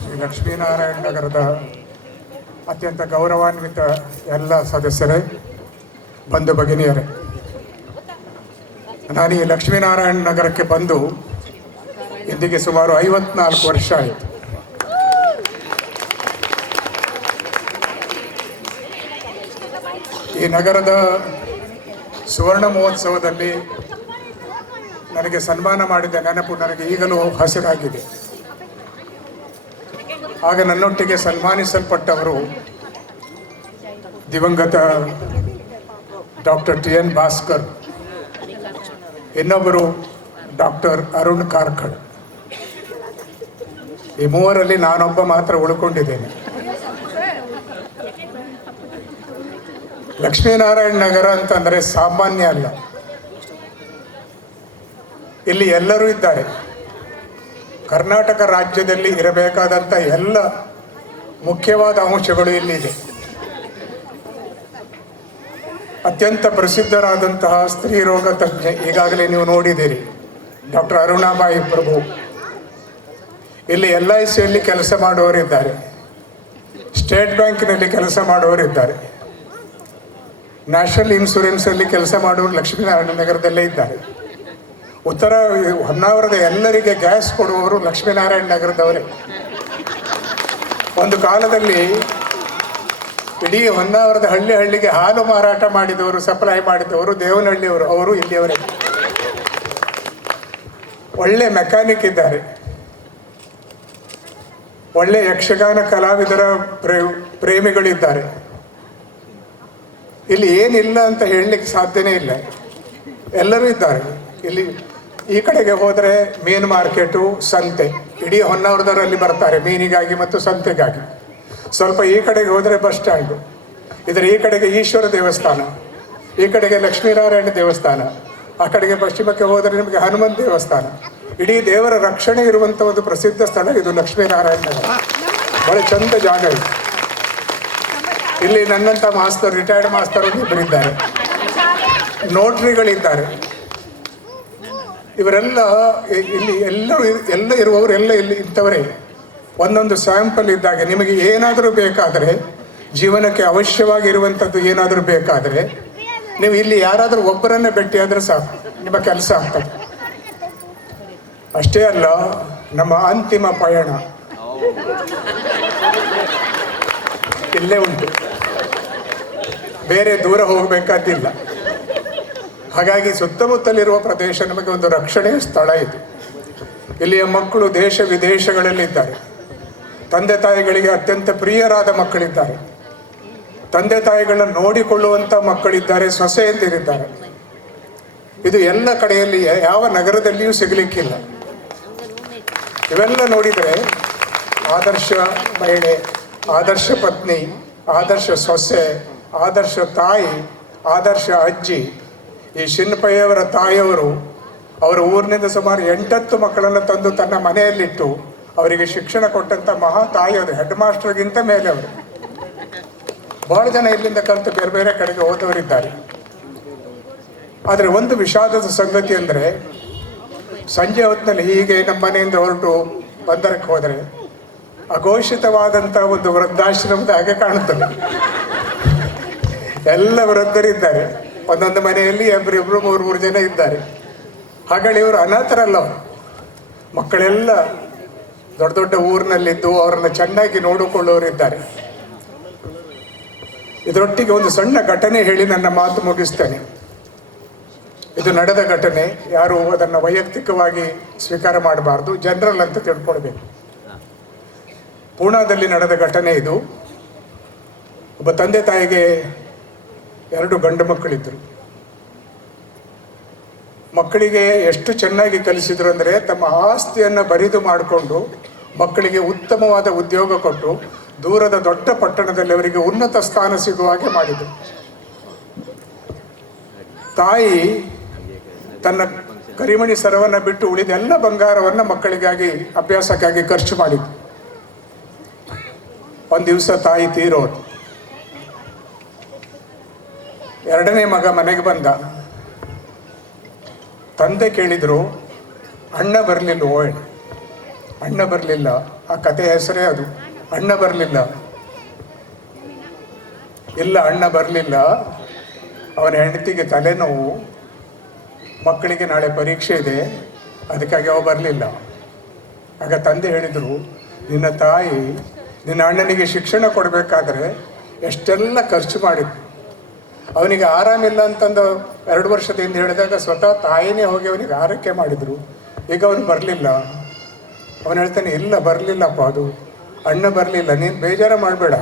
ಶ್ರೀ ಲಕ್ಷ್ಮೀನಾರಾಯಣ ನಗರದ ಅತ್ಯಂತ ಗೌರವಾನ್ವಿತ ಎಲ್ಲ ಸದಸ್ಯರೇ, ಬಂಧು ಭಗಿನಿಯರೇ, ನಾನು ಈ ಲಕ್ಷ್ಮೀನಾರಾಯಣ ನಗರಕ್ಕೆ ಬಂದು ಇಂದಿಗೆ ಸುಮಾರು 54 ವರ್ಷ ಆಯಿತು. ಈ ನಗರದ ಸುವರ್ಣ ಮಹೋತ್ಸವದಲ್ಲಿ ನನಗೆ ಸನ್ಮಾನ ಮಾಡಿದ ನೆನಪು ನನಗೆ ಈಗಲೂ ಹಸಿರಾಗಿದೆ. ಆಗ ನನ್ನೊಟ್ಟಿಗೆ ಸನ್ಮಾನಿಸಲ್ಪಟ್ಟವರು ದಿವಂಗತ ಡಾಕ್ಟರ್ ಟಿ.ಎನ್. ಭಾಸ್ಕರ್, ಇನ್ನೊಬ್ಬರು ಡಾಕ್ಟರ್ ಅರುಣ್ ಕಾರ್ಕಡ್. ಈ ಮೂವರಲ್ಲಿ ನಾನೊಬ್ಬ ಮಾತ್ರ ಉಳ್ಕೊಂಡಿದ್ದೇನೆ. ಲಕ್ಷ್ಮೀನಾರಾಯಣ ನಗರ ಅಂತಂದರೆ ಸಾಮಾನ್ಯ ಅಲ್ಲ. ಇಲ್ಲಿ ಎಲ್ಲರೂ ಇದ್ದಾರೆ. ಕರ್ನಾಟಕ ರಾಜ್ಯದಲ್ಲಿ ಇರಬೇಕಾದಂಥ ಎಲ್ಲ ಮುಖ್ಯವಾದ ಅಂಶಗಳು ಇಲ್ಲಿದೆ. ಅತ್ಯಂತ ಪ್ರಸಿದ್ಧರಾದಂತಹ ಸ್ತ್ರೀ ರೋಗ ತಜ್ಞೆ ಈಗಾಗಲೇ ನೀವು ನೋಡಿದ್ದೀರಿ, ಡಾಕ್ಟರ್ ಅರುಣಾಬಾಯಿ ಪ್ರಭು. ಇಲ್ಲಿ LICಯಲ್ಲಿ ಕೆಲಸ ಮಾಡುವವರಿದ್ದಾರೆ, ಸ್ಟೇಟ್ ಬ್ಯಾಂಕ್ನಲ್ಲಿ ಕೆಲಸ ಮಾಡುವವರಿದ್ದಾರೆ, ನ್ಯಾಷನಲ್ ಇನ್ಶೂರೆನ್ಸಲ್ಲಿ ಕೆಲಸ ಮಾಡುವವರು ಲಕ್ಷ್ಮೀನಾರಾಯಣ ನಗರದಲ್ಲೇ ಇದ್ದಾರೆ. ಉತ್ತರ ಹೊನ್ನಾವರದ ಎಲ್ಲರಿಗೆ ಗ್ಯಾಸ್ ಕೊಡುವವರು ಲಕ್ಷ್ಮೀನಾರಾಯಣ ನಗರದವರೇ. ಒಂದು ಕಾಲದಲ್ಲಿ ಇಡೀ ಹೊನ್ನಾವರದ ಹಳ್ಳಿಗೆ ಹಾಲು ಮಾರಾಟ ಮಾಡಿದವರು, ಸಪ್ಲೈ ಮಾಡಿದವರು ದೇವನಹಳ್ಳಿಯವರು, ಅವರು ಇಲ್ಲಿಯವರೇ. ಒಳ್ಳೆ ಮೆಕ್ಯಾನಿಕ್ ಇದ್ದಾರೆ, ಒಳ್ಳೆ ಯಕ್ಷಗಾನ ಕಲಾವಿದರ ಪ್ರೇಮಿಗಳಿದ್ದಾರೆ. ಇಲ್ಲಿ ಏನಿಲ್ಲ ಅಂತ ಹೇಳಲಿಕ್ಕೆ ಸಾಧ್ಯನೇ ಇಲ್ಲ, ಎಲ್ಲರೂ ಇದ್ದಾರೆ ಇಲ್ಲಿ. ಈ ಕಡೆಗೆ ಹೋದರೆ ಮೀನು ಮಾರ್ಕೆಟು, ಸಂತೆ, ಇಡೀ ಹೊನ್ನಾವರದವರಲ್ಲಿ ಬರ್ತಾರೆ ಮೀನಿಗಾಗಿ ಮತ್ತು ಸಂತೆಗಾಗಿ. ಸ್ವಲ್ಪ ಈ ಕಡೆಗೆ ಹೋದರೆ ಬಸ್ ಸ್ಟ್ಯಾಂಡು, ಇದರ ಈ ಕಡೆಗೆ ಈಶ್ವರ ದೇವಸ್ಥಾನ, ಈ ಕಡೆಗೆ ಲಕ್ಷ್ಮೀನಾರಾಯಣ ದೇವಸ್ಥಾನ, ಆ ಕಡೆಗೆ ಪಶ್ಚಿಮಕ್ಕೆ ಹೋದರೆ ನಿಮಗೆ ಹನುಮಂತ ದೇವಸ್ಥಾನ. ಇಡೀ ದೇವರ ರಕ್ಷಣೆ ಇರುವಂಥ ಒಂದು ಪ್ರಸಿದ್ಧ ಸ್ಥಳ ಇದು ಲಕ್ಷ್ಮೀನಾರಾಯಣ ನಗರ. ಬಹಳ ಚಂದ ಜಾಗ ಇದು. ಇಲ್ಲಿ ನನ್ನಂಥ ಮಾಸ್ತರ್, ರಿಟೈರ್ಡ್ ಮಾಸ್ತರ್ ಇಬ್ಬರಿದ್ದಾರೆ, ನೋಟ್ರಿಗಳಿದ್ದಾರೆ. ಇವರೆಲ್ಲ ಇಲ್ಲಿ ಎಲ್ಲ ಇರುವವರು ಎಲ್ಲ ಇಲ್ಲಿ ಇಂಥವರೇ. ಒಂದೊಂದು ಸ್ಯಾಂಪಲ್ ಇದ್ದಾಗ ನಿಮಗೆ ಏನಾದರೂ ಬೇಕಾದರೆ, ಜೀವನಕ್ಕೆ ಅವಶ್ಯವಾಗಿರುವಂಥದ್ದು ಏನಾದರೂ ಬೇಕಾದರೆ ನೀವು ಇಲ್ಲಿ ಯಾರಾದರೂ ಒಬ್ಬರನ್ನೇ ಭೇಟಿಯಾದರೆ ಸಾಕು, ನಿಮ್ಮ ಕೆಲಸ ಆಗ್ತದೆ. ಅಷ್ಟೇ ಅಲ್ಲ, ನಮ್ಮ ಅಂತಿಮ ಪಯಣ ಇಲ್ಲೇ ಉಂಟು, ಬೇರೆ ದೂರ ಹೋಗಬೇಕಾದಿಲ್ಲ. ಹಾಗಾಗಿ ಸುತ್ತಮುತ್ತಲಿರುವ ಪ್ರದೇಶ ನಮಗೆ ಒಂದು ರಕ್ಷಣೆಯ ಸ್ಥಳ ಇದು. ಇಲ್ಲಿಯ ಮಕ್ಕಳು ದೇಶ ವಿದೇಶಗಳಲ್ಲಿದ್ದಾರೆ. ತಂದೆ ತಾಯಿಗಳಿಗೆ ಅತ್ಯಂತ ಪ್ರಿಯರಾದ ಮಕ್ಕಳಿದ್ದಾರೆ, ತಂದೆ ತಾಯಿಗಳನ್ನ ನೋಡಿಕೊಳ್ಳುವಂಥ ಮಕ್ಕಳಿದ್ದಾರೆ, ಸೊಸೆಯಂದಿರಿದ್ದಾರೆ. ಇದು ಎಲ್ಲ ಕಡೆಯಲ್ಲಿ ಯಾವ ನಗರದಲ್ಲಿಯೂ ಸಿಗಲಿಕ್ಕಿಲ್ಲ. ಇವೆಲ್ಲ ನೋಡಿದರೆ ಆದರ್ಶ ಮಹಿಳೆ, ಆದರ್ಶ ಪತ್ನಿ, ಆದರ್ಶ ಸೊಸೆ, ಆದರ್ಶ ತಾಯಿ, ಆದರ್ಶ ಅಜ್ಜಿ. ಈ ಶಿನ್ಪಯ್ಯವರ ತಾಯಿಯವರು ಅವರ ಊರಿನಿಂದ ಸುಮಾರು 8-10 ಮಕ್ಕಳನ್ನು ತಂದು ತನ್ನ ಮನೆಯಲ್ಲಿಟ್ಟು ಅವರಿಗೆ ಶಿಕ್ಷಣ ಕೊಟ್ಟಂಥ ಮಹಾ ತಾಯಿಯವರು, ಹೆಡ್ ಮಾಸ್ಟರ್ಗಿಂತ ಮೇಲೆ ಅವರು. ಬಹಳ ಜನ ಇಲ್ಲಿಂದ ಕಲಿತು ಬೇರೆ ಬೇರೆ ಕಡೆಗೆ ಹೋದವರಿದ್ದಾರೆ. ಆದರೆ ಒಂದು ವಿಷಾದದ ಸಂಗತಿ ಅಂದರೆ, ಸಂಜೆ ಹೊತ್ತಿನಲ್ಲಿ ಹೀಗೆ ನಮ್ಮ ಮನೆಯಿಂದ ಹೊರಟು ಬಂದರಕ್ಕೆ ಹೋದರೆ ಅಘೋಷಿತವಾದಂಥ ಒಂದು ವೃದ್ಧಾಶ್ರಮದ ಹಾಗೆ ಕಾಣುತ್ತದೆ. ಎಲ್ಲ ವೃದ್ಧರಿದ್ದಾರೆ, ಒಂದೊಂದು ಮನೆಯಲ್ಲಿ ಇಬ್ಬರು 3 ಜನ ಇದ್ದಾರೆ. ಹಾಗಾಗಿ ಇವರು ಅನಾಥರಲ್ಲ, ಮಕ್ಕಳೆಲ್ಲ ದೊಡ್ಡ ದೊಡ್ಡ ಊರಿನಲ್ಲಿದ್ದು ಅವರನ್ನು ಚೆನ್ನಾಗಿ ನೋಡಿಕೊಳ್ಳೋರಿದ್ದಾರೆ. ಇದರೊಟ್ಟಿಗೆ ಒಂದು ಸಣ್ಣ ಘಟನೆ ಹೇಳಿ ನನ್ನ ಮಾತು ಮುಗಿಸ್ತೇನೆ. ಇದು ನಡೆದ ಘಟನೆ, ಯಾರು ಅದನ್ನು ವೈಯಕ್ತಿಕವಾಗಿ ಸ್ವೀಕಾರ ಮಾಡಬಾರ್ದು, ಜನರಲ್ ಅಂತ ತಿಳ್ಕೊಳ್ಬೇಕು. ಪೂನಾದಲ್ಲಿ ನಡೆದ ಘಟನೆ ಇದು. ಒಬ್ಬ ತಂದೆ ತಾಯಿಗೆ 2 ಗಂಡು ಮಕ್ಕಳಿದ್ದರು. ಮಕ್ಕಳಿಗೆ ಎಷ್ಟು ಚೆನ್ನಾಗಿ ಕಲಿಸಿದ್ರು ಅಂದರೆ, ತಮ್ಮ ಆಸ್ತಿಯನ್ನು ಬರಿದು ಮಾಡಿಕೊಂಡು ಮಕ್ಕಳಿಗೆ ಉತ್ತಮವಾದ ಉದ್ಯೋಗ ಕೊಟ್ಟು ದೂರದ ದೊಡ್ಡ ಪಟ್ಟಣದಲ್ಲಿ ಅವರಿಗೆ ಉನ್ನತ ಸ್ಥಾನ ಸಿಗುವ ಹಾಗೆ ಮಾಡಿದರು. ತಾಯಿ ತನ್ನ ಕರಿಮಣಿ ಸರವನ್ನು ಬಿಟ್ಟು ಉಳಿದ ಎಲ್ಲ ಬಂಗಾರವನ್ನು ಮಕ್ಕಳಿಗಾಗಿ ಅಭ್ಯಾಸಕ್ಕಾಗಿ ಖರ್ಚು ಮಾಡಿದ್ರು. ಒಂದು ದಿವಸ ತಾಯಿ ತೀರೋದು. 2ನೇ ಮಗ ಮನೆಗೆ ಬಂದ. ತಂದೆ ಕೇಳಿದರು, ಅಣ್ಣ ಬರಲಿಲ್ಲ ಹೇಳಿ. ಅಣ್ಣ ಬರಲಿಲ್ಲ. ಆ ಕಥೆ ಹೆಸರೇ ಅದು, ಅಣ್ಣ ಬರಲಿಲ್ಲ. ಇಲ್ಲ, ಅಣ್ಣ ಬರಲಿಲ್ಲ. ಅವನ ಹೆಂಡತಿಗೆ ತಲೆನೋವು, ಮಕ್ಕಳಿಗೆ ನಾಳೆ ಪರೀಕ್ಷೆ ಇದೆ, ಅದಕ್ಕಾಗಿ ಅವ ಬರಲಿಲ್ಲ. ಆಗ ತಂದೆ ಹೇಳಿದರು, ನಿನ್ನ ತಾಯಿ ನಿನ್ನ ಅಣ್ಣನಿಗೆ ಶಿಕ್ಷಣ ಕೊಡಬೇಕಾದ್ರೆ ಎಷ್ಟೆಲ್ಲ ಖರ್ಚು ಮಾಡಿದ್ರು. ಅವನಿಗೆ ಆರಾಮಿಲ್ಲ ಅಂತಂದು 2 ವರ್ಷದಿಂದ ಹೇಳಿದಾಗ ಸ್ವತಃ ತಾಯಿನೇ ಹೋಗಿ ಅವನಿಗೆ ಆರೈಕೆ ಮಾಡಿದರು. ಈಗ ಅವನು ಬರಲಿಲ್ಲ. ಅವನು ಹೇಳ್ತಾನೆ, ಇಲ್ಲ ಬರಲಿಲ್ಲಪ್ಪ, ಅದು ಅಣ್ಣ ಬರಲಿಲ್ಲ, ನೀನು ಬೇಜಾರು ಮಾಡಬೇಡ,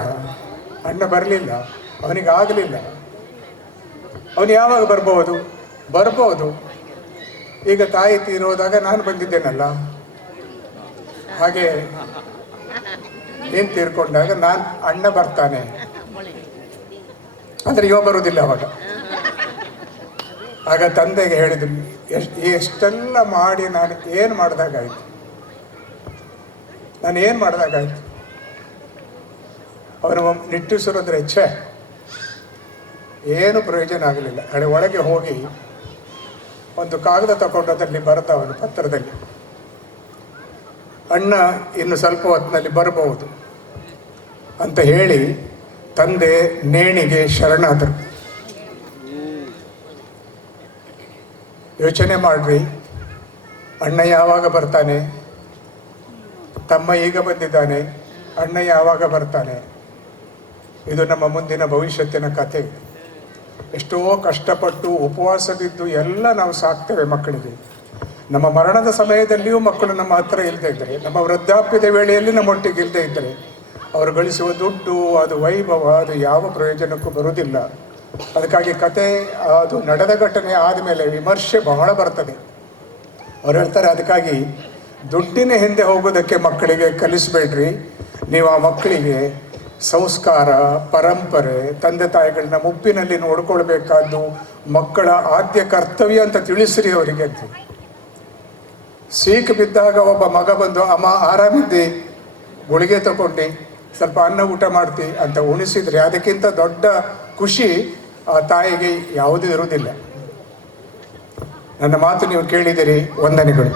ಅಣ್ಣ ಬರಲಿಲ್ಲ, ಅವನಿಗೆ ಆಗಲಿಲ್ಲ. ಅವನು ಯಾವಾಗ ಬರ್ಬೋದು. ಈಗ ತಾಯಿ ತೀರೋದಾಗ ನಾನು ಬಂದಿದ್ದೇನಲ್ಲ, ಹಾಗೆ ನೀನು ತೀರ್ಕೊಂಡಾಗ ಅಣ್ಣ ಬರ್ತಾನೆ, ಅಂದರೆ ಇವ ಬರುವುದಿಲ್ಲ ಅವಾಗ. ಆಗ ತಂದೆಗೆ ಹೇಳಿದ್ರು, ಎಷ್ಟೆಲ್ಲ ಮಾಡಿ ನಾನು ಏನು ಮಾಡಿದಾಗಾಯ್ತು, ಅವನು ನಿಟ್ಟುಸಿರೋದ್ರೆ ಛೆ, ಏನು ಪ್ರಯೋಜನ ಆಗಲಿಲ್ಲ. ಒಳಗೆ ಹೋಗಿ ಒಂದು ಕಾಗದ ತಗೊಂಡು ಅದರಲ್ಲಿ ಬರೆದ ಅವನು ಪತ್ರದಲ್ಲಿ, ಅಣ್ಣ ಇನ್ನು ಸ್ವಲ್ಪ ಹೊತ್ತಿನಲ್ಲಿ ಬರಬಹುದು ಅಂತ ಹೇಳಿ ತಂದೆ ನೇಣಿಗೆ ಶರಣಾದರು. ಯೋಚನೆ ಮಾಡ್ರಿ, ಅಣ್ಣ ಯಾವಾಗ ಬರ್ತಾನೆ, ತಮ್ಮ ಈಗ ಬಂದಿದ್ದಾನೆ, ಅಣ್ಣ ಯಾವಾಗ ಬರ್ತಾನೆ. ಇದು ನಮ್ಮ ಮುಂದಿನ ಭವಿಷ್ಯತ್ತಿನ ಕಥೆ. ಎಷ್ಟೋ ಕಷ್ಟಪಟ್ಟು ಉಪವಾಸದಿದ್ದು ಎಲ್ಲ ನಾವು ಸಾಕ್ತೇವೆ ಮಕ್ಕಳಿಗೆ. ನಮ್ಮ ಮರಣದ ಸಮಯದಲ್ಲಿಯೂ ಮಕ್ಕಳು ನಮ್ಮ ಹತ್ರ ಇಲ್ಲದೆ ಇದ್ದರೆ, ನಮ್ಮ ವೃದ್ಧಾಪ್ಯದ ವೇಳೆಯಲ್ಲಿ ನಮ್ಮೊಟ್ಟಿಗೆ ಇಲ್ಲದೆ ಇದ್ದರೆ, ಅವರು ಗಳಿಸುವ ದುಡ್ಡು, ಅದು ವೈಭವ, ಅದು ಯಾವ ಪ್ರಯೋಜನಕ್ಕೂ ಬರುವುದಿಲ್ಲ. ಅದಕ್ಕಾಗಿ ಕತೆ, ಅದು ನಡೆದ ಘಟನೆ ಆದಮೇಲೆ ವಿಮರ್ಶೆ ಬಹಳ ಬರ್ತದೆ. ಅವ್ರು ಹೇಳ್ತಾರೆ, ಅದಕ್ಕಾಗಿ ದುಡ್ಡಿನ ಹಿಂದೆ ಹೋಗೋದಕ್ಕೆ ಮಕ್ಕಳಿಗೆ ಕಲಿಸ್ಬೇಡ್ರಿ. ನೀವು ಆ ಮಕ್ಕಳಿಗೆ ಸಂಸ್ಕಾರ, ಪರಂಪರೆ, ತಂದೆ ತಾಯಿಗಳನ್ನ ಮುಪ್ಪಿನಲ್ಲಿ ನೋಡ್ಕೊಳ್ಬೇಕಾದ್ದು ಮಕ್ಕಳ ಆದ್ಯ ಕರ್ತವ್ಯ ಅಂತ ತಿಳಿಸ್ರಿ ಅವರಿಗೆ ಅಂತ. ಸೀಕ್ ಬಿದ್ದಾಗ ಒಬ್ಬ ಮಗ ಬಂದು, ಅಮ್ಮ ಆರಾಮಿದ್ದಿ, ಗುಳಿಗೆ ತಗೊಂಡು ಸ್ವಲ್ಪ ಅನ್ನ ಊಟ ಮಾಡ್ತಿ ಅಂತ ಉಣಿಸಿದ್ರೆ ಅದಕ್ಕಿಂತ ದೊಡ್ಡ ಖುಷಿ ಆ ತಾಯಿಗೆ ಯಾವುದೂ ಇರುವುದಿಲ್ಲ. ನನ್ನ ಮಾತು ನೀವು ಕೇಳಿದಿರಿ. ವಂದನೆಗಳು.